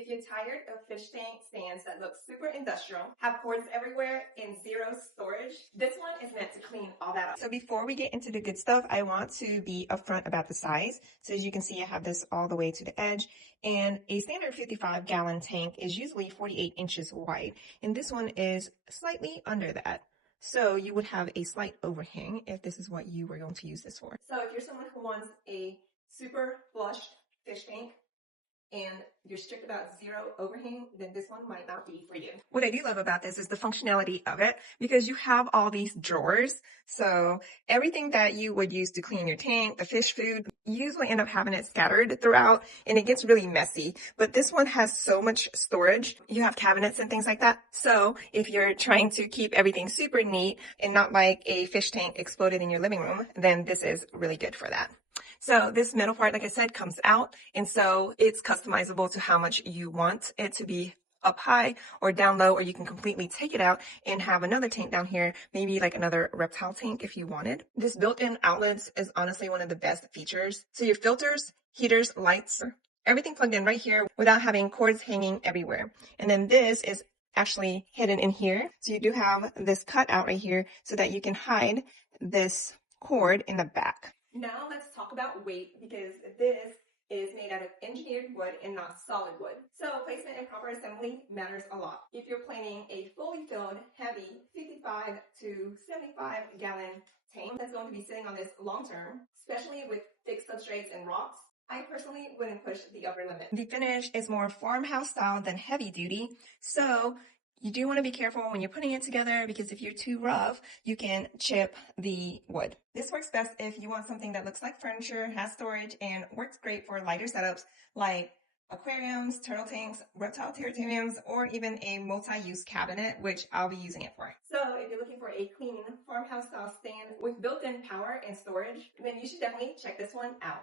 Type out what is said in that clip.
If you're tired of fish tank stands that look super industrial, have cords everywhere, and zero storage, this one is meant to clean all that up. So before we get into the good stuff, I want to be upfront about the size. So as you can see, I have this all the way to the edge, and a standard 55-gallon tank is usually 48 inches wide, and this one is slightly under that. So you would have a slight overhang if this is what you were going to use this for. So if you're someone who wants a super flush fish tank, and you're strict about zero overhang, then this one might not be for you. What I do love about this is the functionality of it, because you have all these drawers. So everything that you would use to clean your tank, the fish food, you usually end up having it scattered throughout, and it gets really messy. But this one has so much storage. You have cabinets and things like that. So if you're trying to keep everything super neat and not like a fish tank exploded in your living room, then this is really good for that. So this middle part, like I said, comes out, and so it's customizable to how much you want it to be up high or down low, or you can completely take it out and have another tank down here, maybe like another reptile tank if you wanted. This built-in outlets is honestly one of the best features. So your filters, heaters, lights, everything plugged in right here without having cords hanging everywhere. And then this is actually hidden in here. So you do have this cutout right here so that you can hide this cord in the back. Now let's talk about weight, because this is made out of engineered wood and not solid wood. So placement and proper assembly matters a lot. If you're planning a fully filled, heavy 55 to 75 gallon tank that's going to be sitting on this long term, especially with thick substrates and rocks, I personally wouldn't push the upper limit. The finish is more farmhouse style than heavy duty, so you do want to be careful when you're putting it together, because if you're too rough, you can chip the wood. This works best if you want something that looks like furniture, has storage, and works great for lighter setups like aquariums, turtle tanks, reptile terrariums, or even a multi-use cabinet, which I'll be using it for. So if you're looking for a clean farmhouse style stand with built-in power and storage, then you should definitely check this one out.